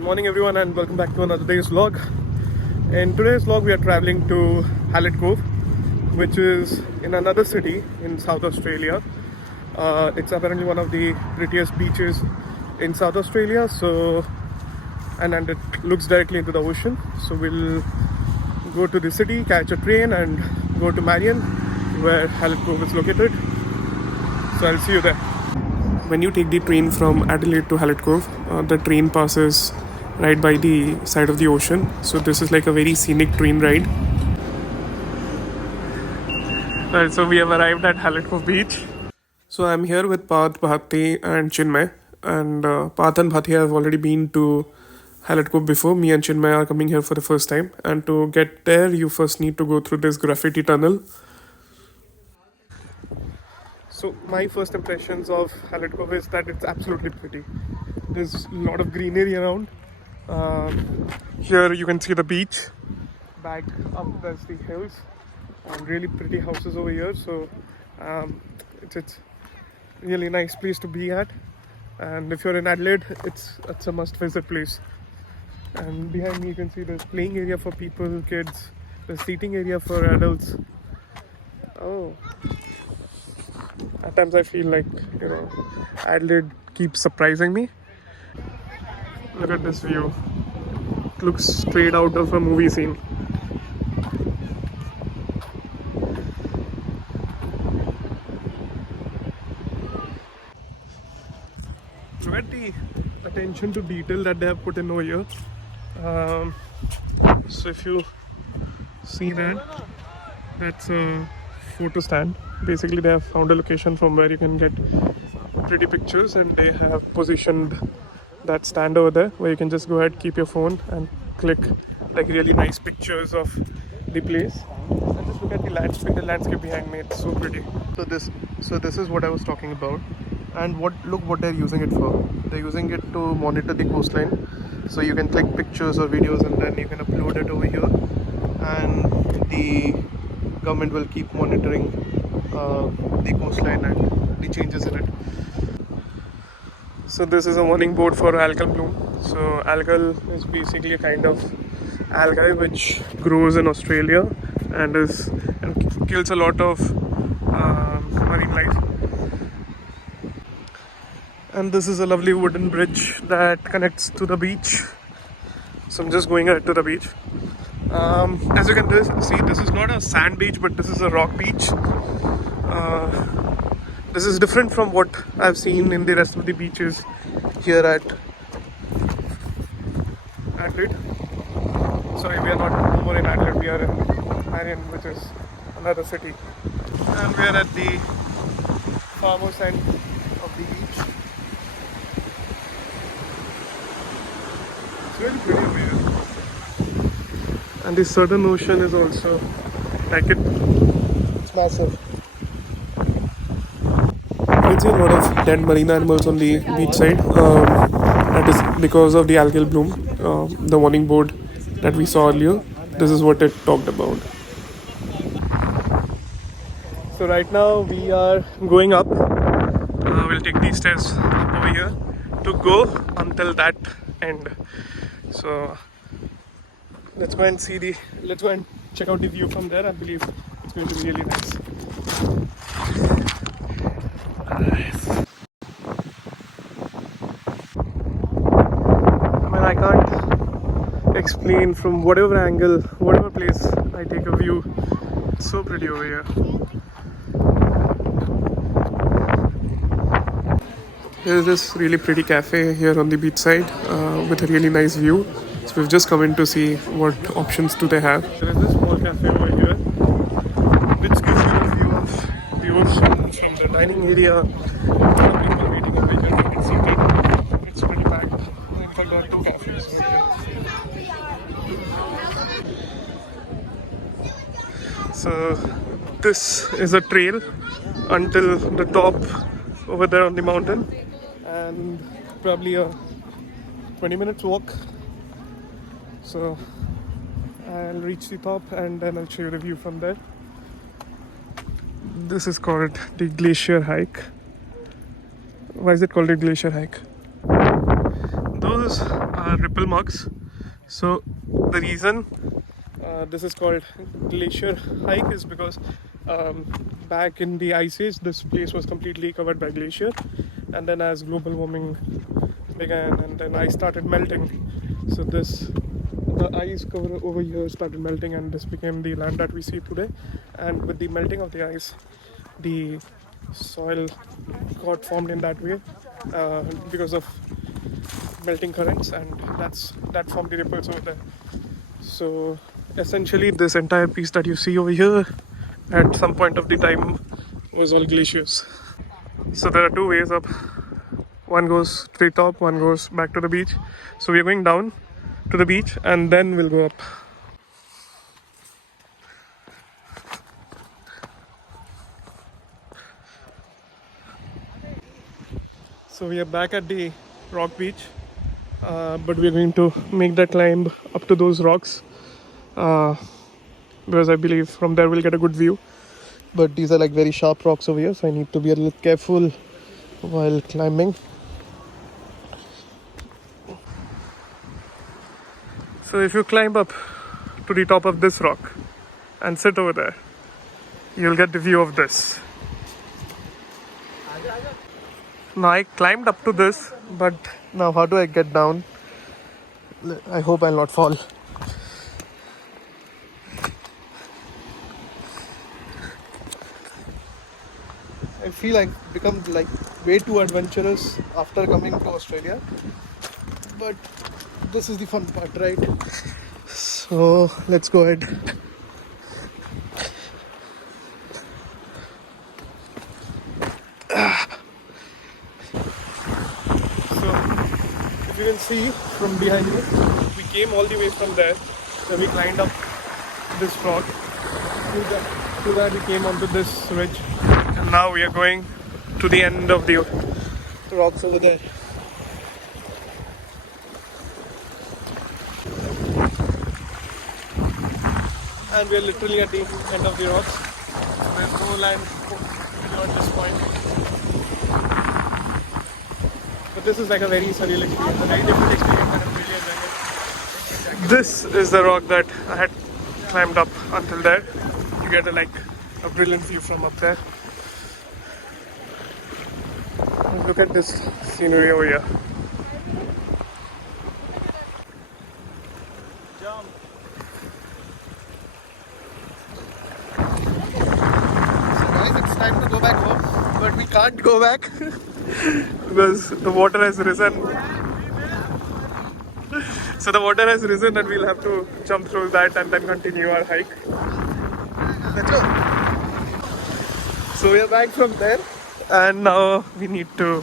Good morning everyone and welcome back to another day's vlog. In today's vlog we are traveling to Hallett Cove, which is in another city in South Australia. It's apparently one of the prettiest beaches in South Australia, and it looks directly into the ocean. So we'll go to the city, catch a train and go to Marion where Hallett Cove is located. So I'll see you there. When you take the train from Adelaide to Hallett Cove, the train passes right by the side of the ocean. So this is like a very scenic train ride. Right, so we have arrived at Hallett Cove Beach. So I'm here with Parth, Bhati and Chinmay. And Parth and Bhati have already been to Hallett Cove before. Me and Chinmay are coming here for the first time. And to get there, you first need to go through this graffiti tunnel. So my first impressions of Hallett Cove is that it's absolutely pretty. There's a lot of greenery around. Here you can see the beach. Back up there's the hills and really pretty houses over here. So it's really nice place to be at. And if you're in Adelaide, it's a must-visit place. And behind me you can see there's playing area for people, kids. There's seating area for adults. Oh. At times I feel like, Adelaide keeps surprising me. Look at this view. It looks straight out of a movie scene. Look at the attention to detail that they have put in over here. So if you see that, that's a photo stand. Basically they have found a location from where you can get pretty pictures, and they have positioned that stand over there where you can just go ahead, keep your phone and click like really nice pictures of the place. And just look at the landscape behind me. It's so pretty. So this is what I was talking about. And look what they're using it for. They're using it to monitor the coastline. So you can click pictures or videos and then you can upload it over here, and the government will keep monitoring the coastline and the changes in it. So this is a warning board for algal bloom. So algal is basically a kind of algae which grows in Australia and kills a lot of marine life. And this is a lovely wooden bridge that connects to the beach. So I'm just going ahead to the beach. As you can see, this is not a sand beach, but this is a rock beach. This is different from what I've seen in the rest of the beaches here at Adelaide. Sorry, we are not no more in Adelaide, we are in Marion, which is another city. And we are at the farmer's end of the beach. It's really pretty over here. And the Southern Ocean is also like it's massive. You can see a lot of dead marine animals on the beach side. That is because of the algal bloom. The warning board that we saw earlier, this is what it talked about. So right now we are going up. We'll take these stairs up over here to go until that end. So let's go and check out the view from there. I believe it's going to be really nice. I can't explain from whatever angle, whatever place I take a view. It's so pretty over here. There's this really pretty cafe here on the beach side with a really nice view. So we've just come in to see what options do they have. There is this small cafe over here which gives you a view of the ocean from the dining area. There are people waiting over here to get seated. It's pretty packed. In fact, there are two cafes over here. So this is a trail until the top over there on the mountain, and probably a 20 minutes walk. So I'll reach the top and then I'll show you the view from there. This is called the glacier hike. Why is it called a glacier hike? Those are ripple marks. So the reason this is called glacier hike is because back in the ice age this place was completely covered by glacier, and then as global warming began and then ice started melting, so the ice cover over here started melting and this became the land that we see today. And with the melting of the ice, the soil got formed in that way because of melting currents, and that formed the ripples over there. So essentially this entire piece that you see over here at some point of the time was all glaciers. So there are two ways up. One goes to the top, one goes back to the beach. So we're going down to the beach and then we'll go up. So we are back at the rock beach, but we're going to make that climb up to those rocks because I believe from there we'll get a good view. But these are like very sharp rocks over here, so I need to be a little careful while climbing. So if you climb up to the top of this rock and sit over there, you'll get the view of this. Now I climbed up to this, but now how do I get down? I hope I'll not fall. I feel I've become like way too adventurous after coming to Australia, but this is the fun part, right? So let's go ahead. So if you can see from behind me, we came all the way from there, then we climbed up this rock. To that we came onto this ridge, and now we are going to the end of the rocks over there. And we are literally at the end of the rocks. There's no land beyond this point. But this is like a very surreal experience, a very different experience, and I'm really enjoying it. This is the rock that I had climbed up until there. You get a brilliant view from up there. And look at this scenery over here. Time to go back home, but we can't go back because the water has risen. So the water has risen and we'll have to jump through that and then continue our hike. Let's go. So we are back from there and now we need to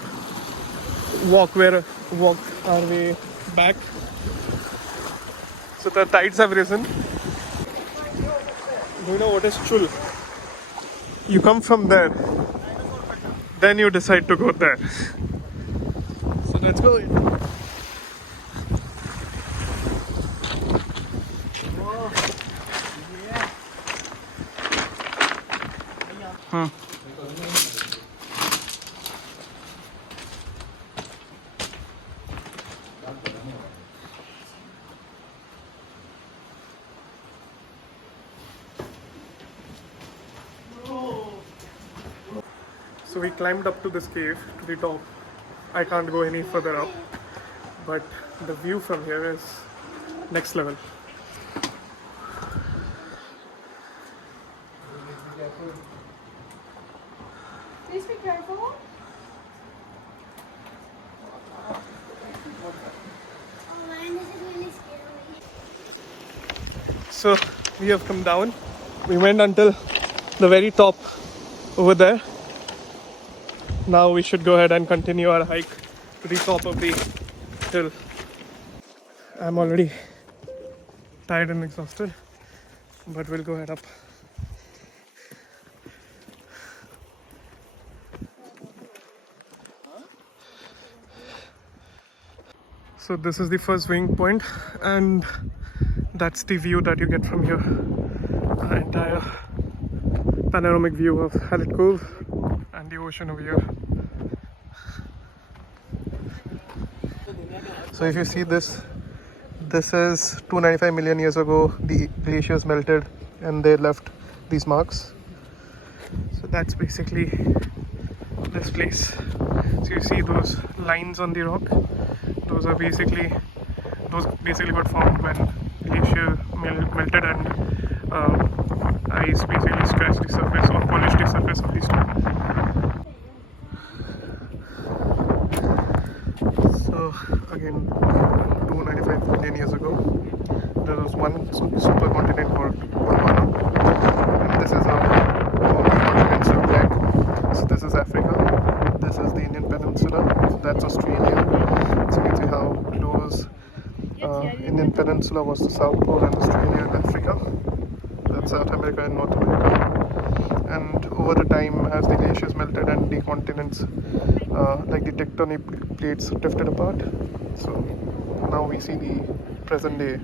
walk our way back. So the tides have risen. Do you know what is chul? You come from there, then you decide to go there. So let's go. So we climbed up to this cave, to the top. I can't go any further up, but the view from here is next level. Please be careful. Oh man, this is really scary. So we have come down. We went until the very top over there. Now we should go ahead and continue our hike to the top of the hill. I'm already tired and exhausted, but we'll go ahead up. So this is the first viewing point, and that's the view that you get from here. An entire panoramic view of Hallett Cove and the ocean over here. So if you see this This is 295 million years ago. The glaciers melted and they left these marks. So that's basically this place. So you see those lines on the rock. Those basically got formed when glacier melted and ice basically scratched the surface or polished the surface of the stone. So again, 295 million years ago, there was one supercontinent called Gondwana, and this is how all the continents look like. So this is Africa, this is the Indian Peninsula, that's Australia. So you can see how close Indian Peninsula was to South Pole, and Australia and Africa. That's South America and North America. And over the time, as the glaciers melted and the continents, like the tectonic plates, drifted apart. So now we see the present day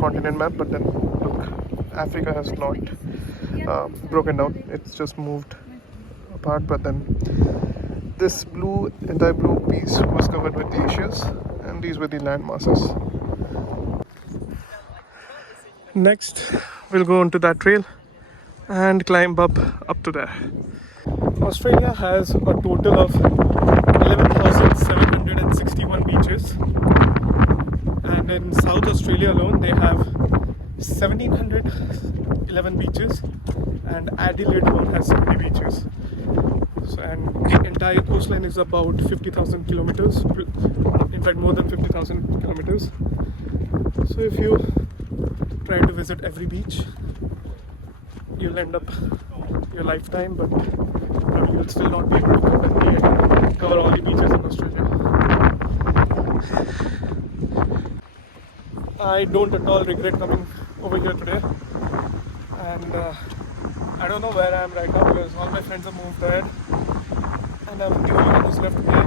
continent map, but then look, Africa has not broken down, it's just moved apart. But then this entire blue piece was covered with glaciers, and these were the land masses. Next, we'll go onto that trail and climb up to there. Australia has a total of 11,761 beaches, and in South Australia alone they have 1,711 beaches, and Adelaide alone has 70 beaches. So, and the entire coastline is about 50,000 kilometers, in fact more than 50,000 kilometers. So if you try to visit every beach, you'll end up your lifetime, but probably you'll still not be able to cover all the beaches in Australia. I don't at all regret coming over here today, and I don't know where I am right now because all my friends have moved ahead and I'm the only one who's left here.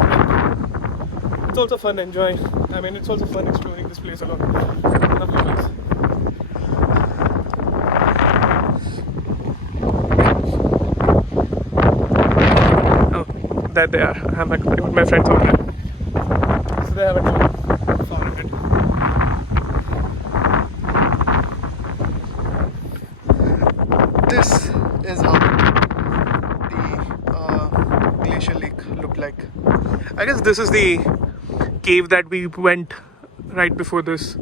But it's also fun it's also fun exploring this place alone. Lovely place. That they are. I'm with my friends over there. So they haven't gone far ahead. This is how the glacial lake looked like. I guess this is the cave that we went right before this.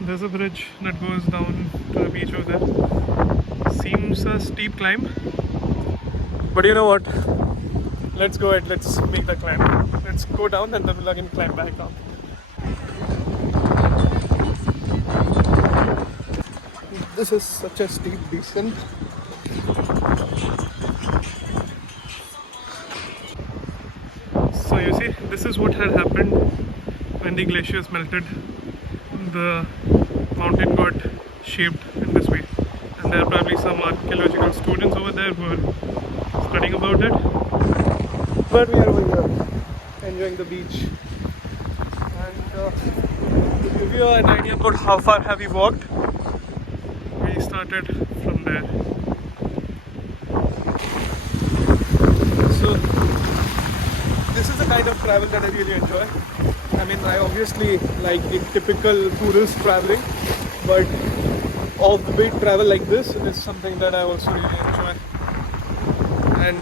There's a bridge that goes down to the beach over there. Seems a steep climb. But you know what? Let's go ahead, let's make the climb. Let's go down and then we'll again climb back down. This is such a steep descent. So you see, this is what had happened when the glaciers melted. The mountain got shaped in this way. And there are probably some archaeological students over there who are studying about it, but we are over here enjoying the beach. And to give you an idea about how far have we walked, we started from there. So this is the kind of travel that I really enjoy. I obviously like the typical tourist traveling, but off-the-beat travel like this is something that I also really enjoy. And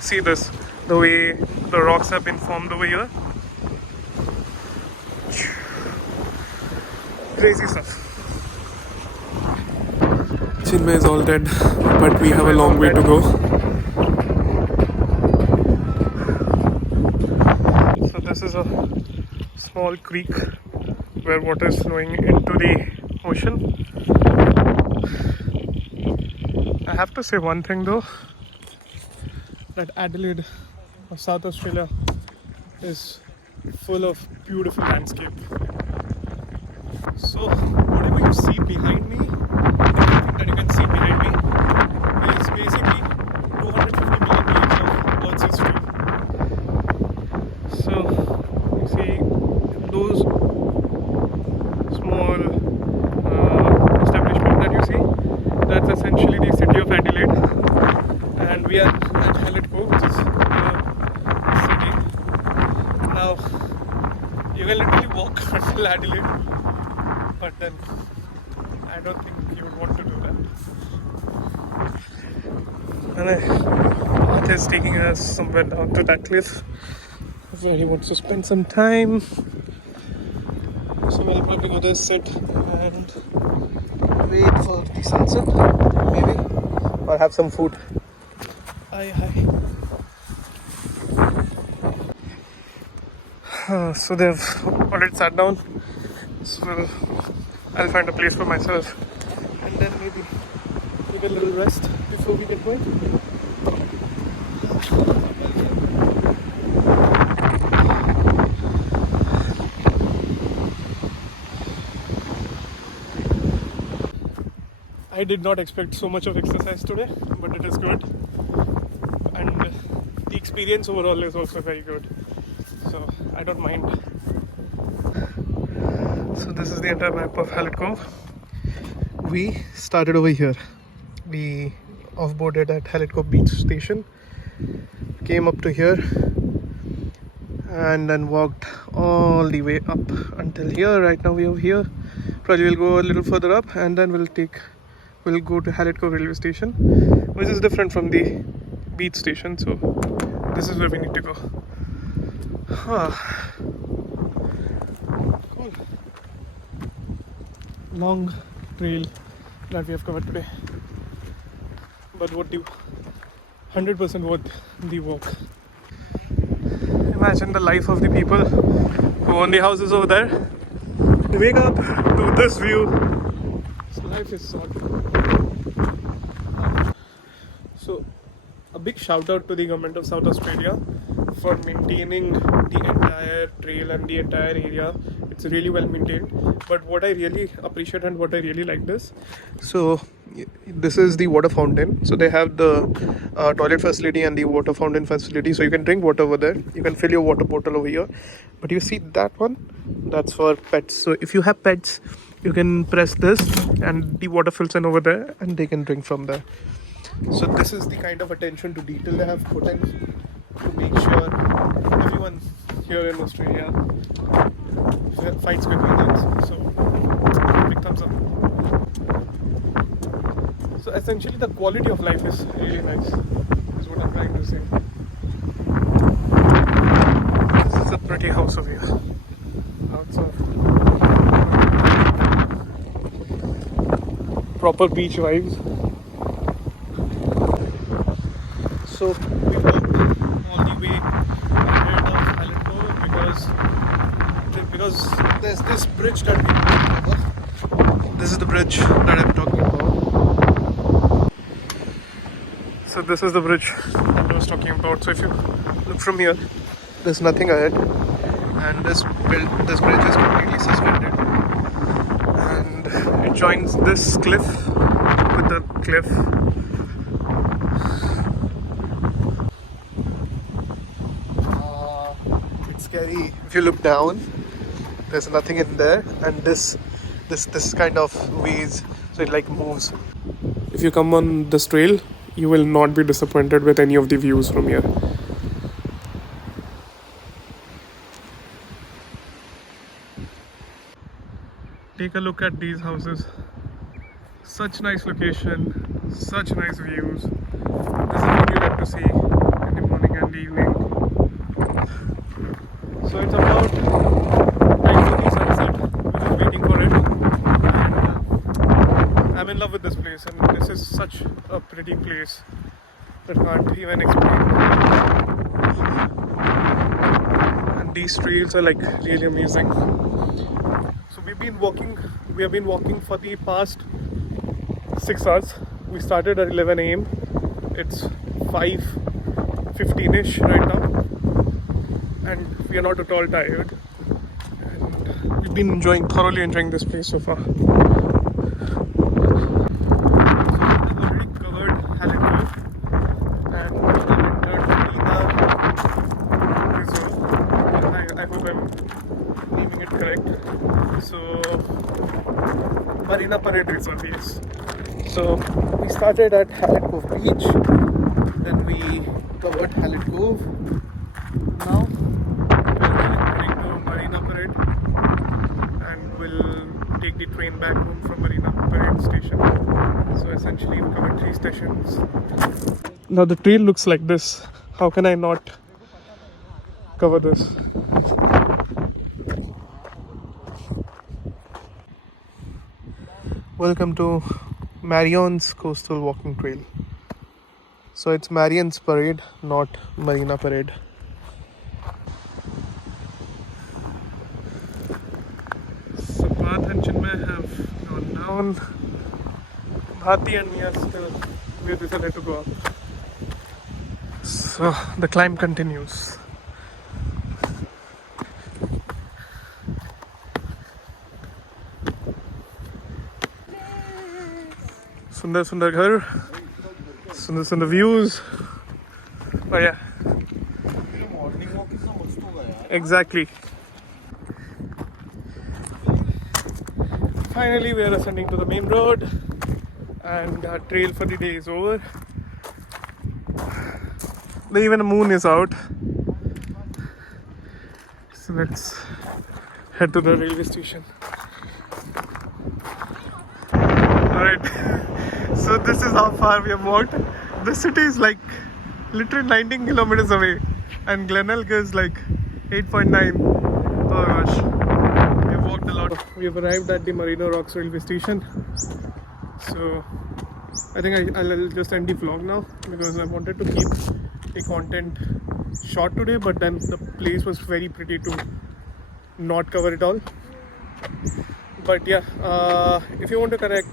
see this, the way the rocks have been formed over here. Crazy stuff. Chinmay is all dead, but we have a long way to go. So this is a small creek where water is flowing into the ocean. I have to say one thing though, that Adelaide or South Australia is full of beautiful landscape. So whatever you see behind me, everything that you can see behind me is basically 250 million years of Earth's history. So you see those small establishment that you see, that's essentially the city of Adelaide, and we are at Hallett Cove, which is the city. Now You can literally walk until Adelaide, but then I don't think you would want to do that. And path is taking us somewhere down to that cliff where he wants to spend some time. So we'll probably go there, sit and wait for the sunset, maybe, or have some food. Hi. So they've already sat down. So I'll find a place for myself, and then maybe take a little rest before we get going. I did not expect so much of exercise today, but it is good, and the experience overall is also very good, so I don't mind. So this is the entire map of Hallett Cove. We started over here. We offboarded at Hallett Cove beach station, came up to here, and then walked all the way up until here. Right now we are here. Probably we'll go a little further up, and then we'll go to Hallett Cove railway station, which is different from the beach station. So this is where we need to go. Cool. Long trail that we have covered today, but 100% worth the walk. Imagine the life of the people who own the houses over there. They wake up to this view. So life is so good. So a big shout out to the government of South Australia for maintaining the entire trail and the entire area. It's really well maintained. But what I really appreciate and what I really like this, so this is the water fountain. So they have the toilet facility and the water fountain facility, so you can drink water over there. You can fill your water bottle over here, but you see that one, that's for pets. So if you have pets, you can press this and the water fills in over there and they can drink from there. So this is the kind of attention to detail they have put in to make sure everyone here in Australia fights good with it. So big thumbs up. So essentially the quality of life is really nice, is what I'm trying to say. This is a pretty house over here. Outside. Proper beach vibes. So we walked all the way ahead of Hallett Cove because there's this bridge that we walked over. This is the bridge that I'm talking about. So this is the bridge that I was talking about. So if you look from here, there's nothing ahead, and this bridge is completely suspended, and it joins this cliff with the cliff. It's scary. If you look down, there's nothing in there, and this kind of ways, so it like moves. If you come on this trail, you will not be disappointed with any of the views from here. Take a look at these houses. Such nice location, such nice views. This is what you get to see in the morning and the evening. So it's about time for the sunset. We're just waiting for it. And I'm in love with this place, and this is such a pretty place that can't even explain. And these trails are like really amazing. So we have been walking for the past 6 hours. We started at 11 a.m. It's 5:15ish right now, and we are not at all tired. And we've been thoroughly enjoying this place so far. Marina Parade Resort, yes. So we started at Hallett Cove Beach, then we covered Hallett Cove. Now we're heading to Marina Parade. essentially in covered 3 stations. Now the trail looks like this. How can I not cover this? Welcome to Marion's Coastal Walking Trail. So it's Marion's Parade, not Marina Parade. So Path and Chinmay have gone down. Bhati and me are still, we decided to go up. So the climb continues. Sundar Sundar Ghar, Sundar Sundar views. Oh yeah. Exactly. Finally we are ascending to the main road and our trail for the day is over. Even the moon is out. So let's head to the railway station. Alright, so this is how far we have walked. The city is like literally 19 kilometers away and Glenelg is like 8.9. Oh gosh, we have walked a lot. We have arrived at the Merino Rocks railway station. So I think I'll just end the vlog now because I wanted to keep the content short today, but then the place was very pretty to not cover it all. But yeah, if you want to connect,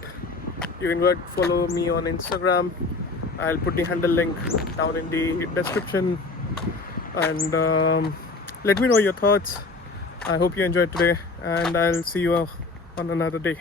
you can go ahead follow me on Instagram. I'll put the handle link down in the description and let me know your thoughts. I hope you enjoyed today and I'll see you on another day.